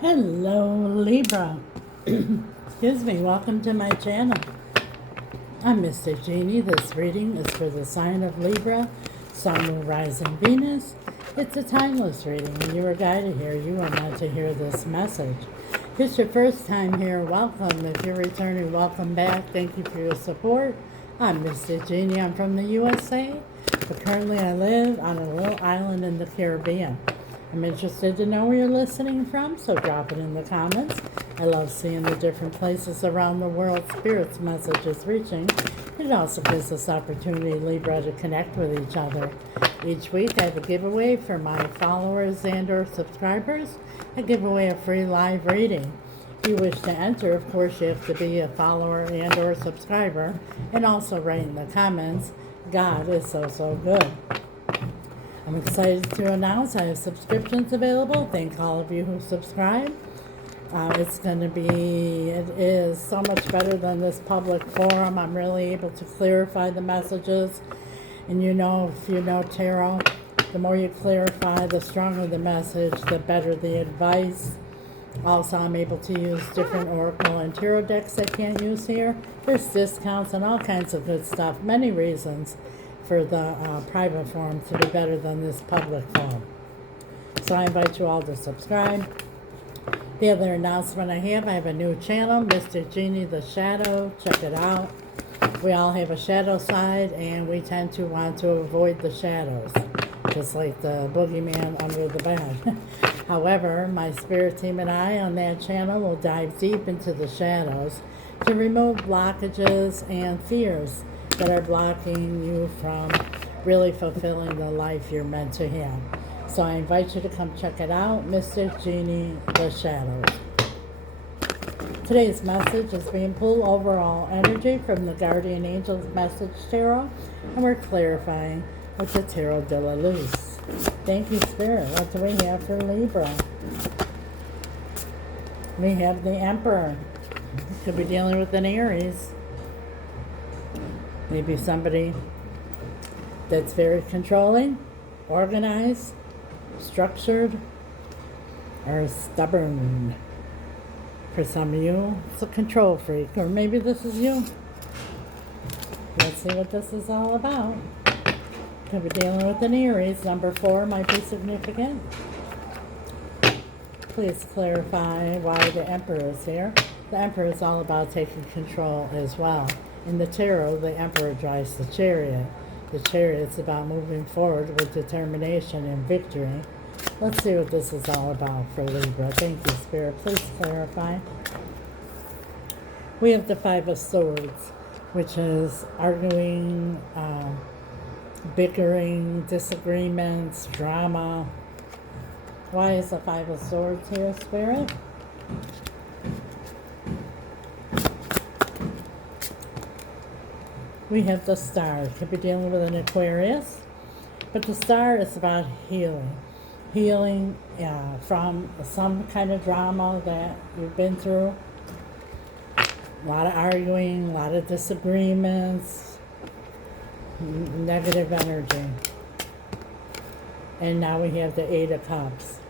Hello, Libra. Excuse me, welcome to my channel. I'm Mr. Genie. This reading is for the sign of Libra, Sun, Moon, Rising, Venus. It's a timeless reading, and you are guided here. You are meant to hear this message. If it's your first time here, welcome. If you're returning, welcome back. Thank you for your support. I'm Mr. Genie. I'm from the USA, but currently I live on a little island in the Caribbean. I'm interested to know where you're listening from, so drop it in the comments. I love seeing the different places around the world Spirit's message is reaching. It also gives us opportunity, Libra, to connect with each other. Each week I have a giveaway for my followers and or subscribers. I give away a free live reading. If you wish to enter, of course, you have to be a follower and or subscriber, and also write in the comments, God is so good. I'm excited to announce I have subscriptions available. Thank all of you who subscribe. It is so much better than this public forum. I'm really able to clarify the messages. And if you know tarot, the more you clarify, the stronger the message, the better the advice. Also, I'm able to use different oracle and tarot decks I can't use here. There's discounts and all kinds of good stuff. Many reasons for the private forum to be better than this public forum. So I invite you all to subscribe. The other announcement I have a new channel, Mr. Genie the Shadow. Check it out. We all have a shadow side, and we tend to want to avoid the shadows, just like the boogeyman under the bed. However, my spirit team and I on that channel will dive deep into the shadows to remove blockages and fears that are blocking you from really fulfilling the life you're meant to have. So I invite you to come check it out, Mr. Genie the Shadows. Today's message is being pulled overall energy from the Guardian Angels Message Tarot, and we're clarifying with the Tarot de la Luz. Thank you, Spirit. What do we have for Libra? We have the Emperor. Could be dealing with an Aries. Maybe somebody that's very controlling, organized, structured, or stubborn. For some of you, it's a control freak, or maybe this is you. Let's see what this is all about. Could be dealing with an Aries. Number 4 might be significant. Please clarify why the Emperor is here. The Emperor is all about taking control as well. In the tarot, the Emperor drives the Chariot. The Chariot's about moving forward with determination and victory. Let's see what this is all about for Libra. Thank you, Spirit. Please clarify. We have the 5 of Swords, which is arguing, bickering, disagreements, drama. Why is the 5 of Swords here, Spirit? We have the Star. Could be dealing with an Aquarius. But the Star is about healing. Healing from some kind of drama that you've been through. A lot of arguing, a lot of disagreements, negative energy. And now we have the 8 of Cups.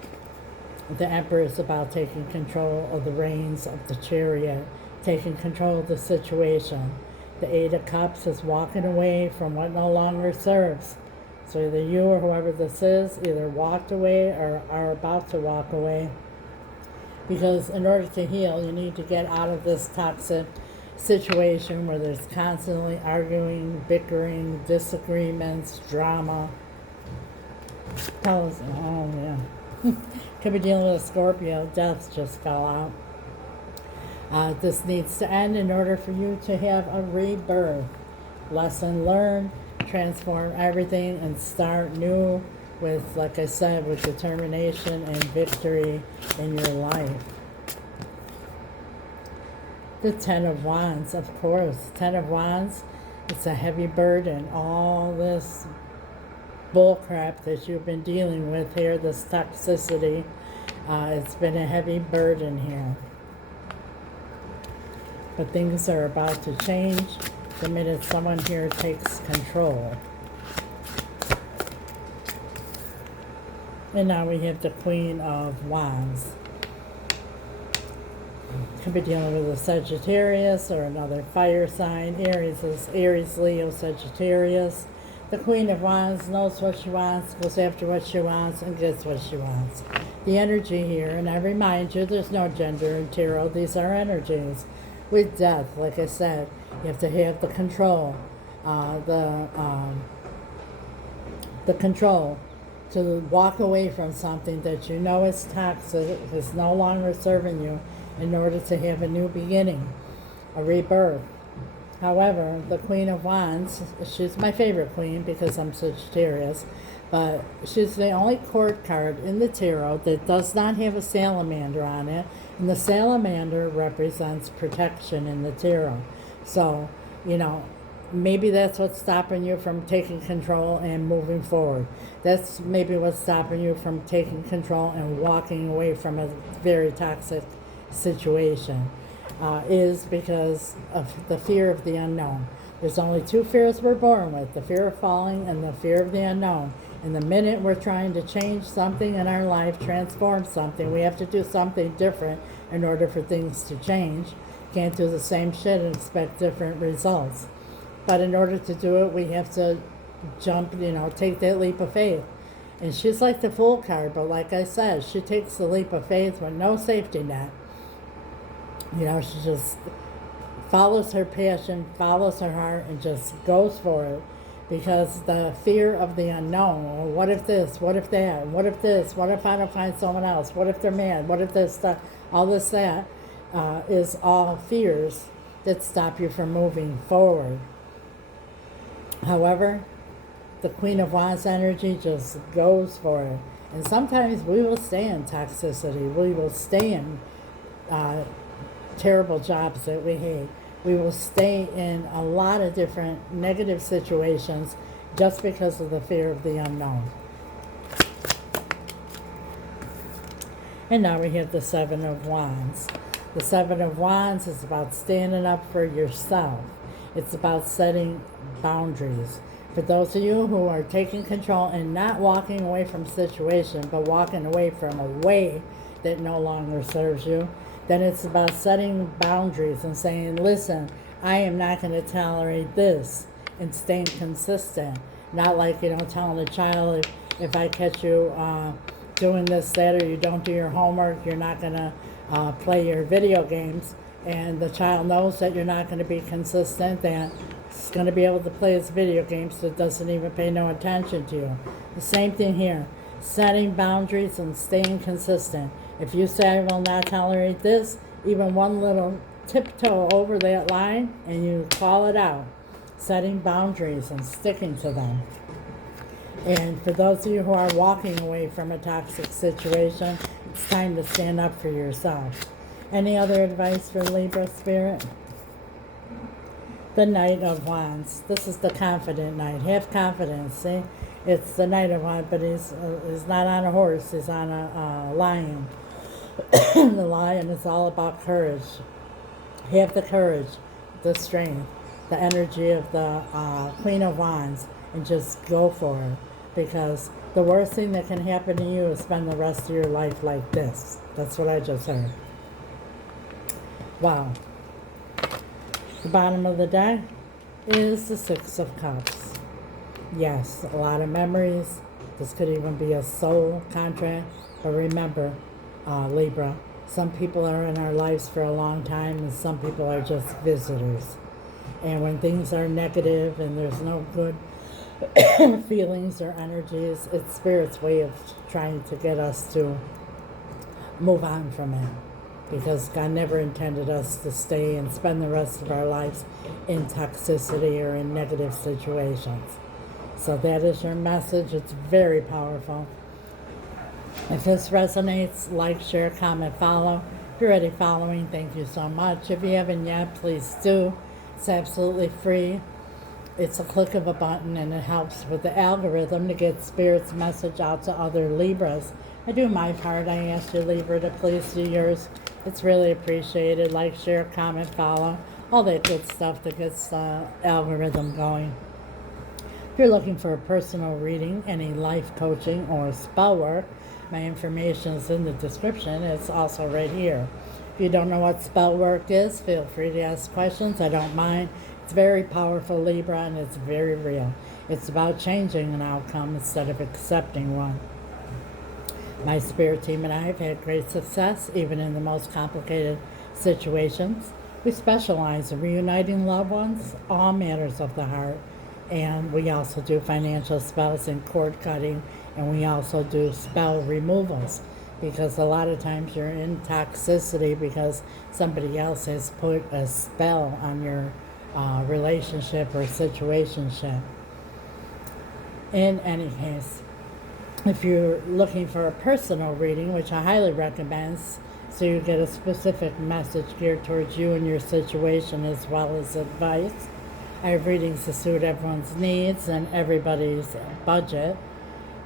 The Emperor is about taking control of the reins of the Chariot, taking control of the situation. The 8 of Cups is walking away from what no longer serves. So either you or whoever this is either walked away or are about to walk away. Because in order to heal, you need to get out of this toxic situation where there's constantly arguing, bickering, disagreements, drama. Tell us, oh yeah. Could be dealing with a Scorpio. Death just fell out. This needs to end in order for you to have a rebirth. Lesson learned, transform everything and start new with, like I said, with determination and victory in your life. The 10 of Wands, of course. 10 of Wands, it's a heavy burden. All this bullcrap that you've been dealing with here, this toxicity, it's been a heavy burden here. But things are about to change the minute someone here takes control. And now we have the Queen of Wands. Could be dealing with a Sagittarius or another fire sign. Aries is Aries, Leo, Sagittarius. The Queen of Wands knows what she wants, goes after what she wants, and gets what she wants. The energy here, and I remind you, there's no gender in tarot. These are energies. With death, like I said, you have to have the control. The control to walk away from something that you know is toxic, is no longer serving you, in order to have a new beginning, a rebirth. However, the Queen of Wands, she's my favorite queen because I'm Sagittarius, but she's the only court card in the tarot that does not have a salamander on it, and the salamander represents protection in the tarot. So, maybe that's what's stopping you from taking control and moving forward. That's maybe what's stopping you from taking control and walking away from a very toxic situation, is because of the fear of the unknown. There's only two fears we're born with, the fear of falling and the fear of the unknown. And the minute we're trying to change something in our life, transform something, we have to do something different in order for things to change. Can't do the same shit and expect different results. But in order to do it, we have to jump, take that leap of faith. And she's like the Fool card, but like I said, she takes the leap of faith with no safety net. She just follows her passion, follows her heart, and just goes for it. Because the fear of the unknown, well, what if this, what if that, what if this, what if I don't find someone else, what if they're mad, what if this, that, all this, that, is all fears that stop you from moving forward. However, the Queen of Wands energy just goes for it. And sometimes we will stay in toxicity. We will stay in terrible jobs that we hate. We will stay in a lot of different negative situations just because of the fear of the unknown. And now we have the Seven of Wands. The Seven of Wands is about standing up for yourself. It's about setting boundaries. For those of you who are taking control and not walking away from situation, but walking away from a way that no longer serves you, then it's about setting boundaries and saying, listen, I am not going to tolerate this, and staying consistent. Not like, telling a child, if I catch you doing this, that, or you don't do your homework, you're not going to play your video games. And the child knows that you're not going to be consistent, that it's going to be able to play his video games, so it doesn't even pay no attention to you. The same thing here, setting boundaries and staying consistent. If you say, I will not tolerate this, even one little tiptoe over that line, and you call it out, setting boundaries and sticking to them. And for those of you who are walking away from a toxic situation, it's time to stand up for yourself. Any other advice for Libra Spirit? The Knight of Wands. This is the confident knight. Have confidence, see? It's the Knight of Wands, but he's not on a horse. He's on a lion. The lion is all about courage. Have the courage, the strength, the energy of the Queen of Wands, and just go for it. Because the worst thing that can happen to you is spend the rest of your life like this. That's what I just heard. Wow. The bottom of the deck is the Six of Cups. Yes, a lot of memories. This could even be a soul contract. But remember, Libra, some people are in our lives for a long time and some people are just visitors. And when things are negative and there's no good feelings or energies, it's Spirit's way of trying to get us to move on from it. Because God never intended us to stay and spend the rest of our lives in toxicity or in negative situations. So that is your message. It's very powerful. If this resonates, like, share, comment, follow. If you're already following, thank you so much. If you haven't yet, please do. It's absolutely free. It's a click of a button, and it helps with the algorithm to get Spirit's message out to other Libras. I do my part. I ask you, Libra, to please do yours. It's really appreciated. Like, share, comment, follow. All that good stuff that gets the algorithm going. If you're looking for a personal reading, any life coaching or spell work, my information is in the description. It's also right here. If you don't know what spell work is, feel free to ask questions. I don't mind. It's very powerful, Libra, and it's very real. It's about changing an outcome instead of accepting one. My spirit team and I have had great success, even in the most complicated situations. We specialize in reuniting loved ones, all matters of the heart, and we also do financial spells and cord cutting, and we also do spell removals, because a lot of times you're in toxicity because somebody else has put a spell on your relationship or situationship. In any case, if you're looking for a personal reading, which I highly recommend, so you get a specific message geared towards you and your situation as well as advice. I have readings to suit everyone's needs and everybody's budget.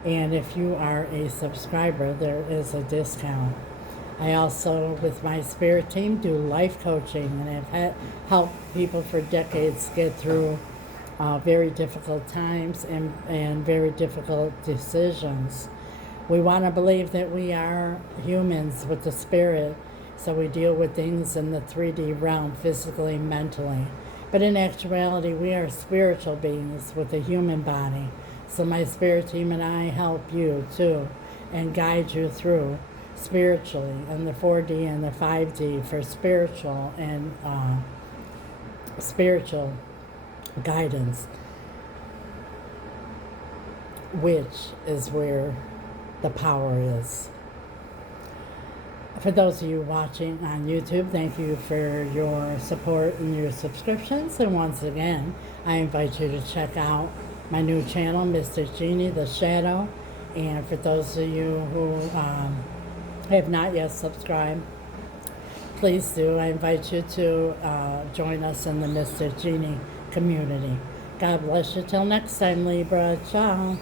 And if you are a subscriber, there is a discount. I also, with my spirit team, do life coaching, and have helped people for decades get through very difficult times and very difficult decisions. We want to believe that we are humans with the spirit, so we deal with things in the 3D realm, physically, mentally. But in actuality, we are spiritual beings with a human body. So my spirit team and I help you too, and guide you through spiritually, and the 4D and the 5D for spiritual and spiritual guidance, which is where the power is. For those of you watching on YouTube, thank you for your support and your subscriptions. And once again, I invite you to check out my new channel, Mystic Genie, The Shadow. And for those of you who have not yet subscribed, please do. I invite you to join us in the Mystic Genie community. God bless you. Till next time, Libra. Ciao.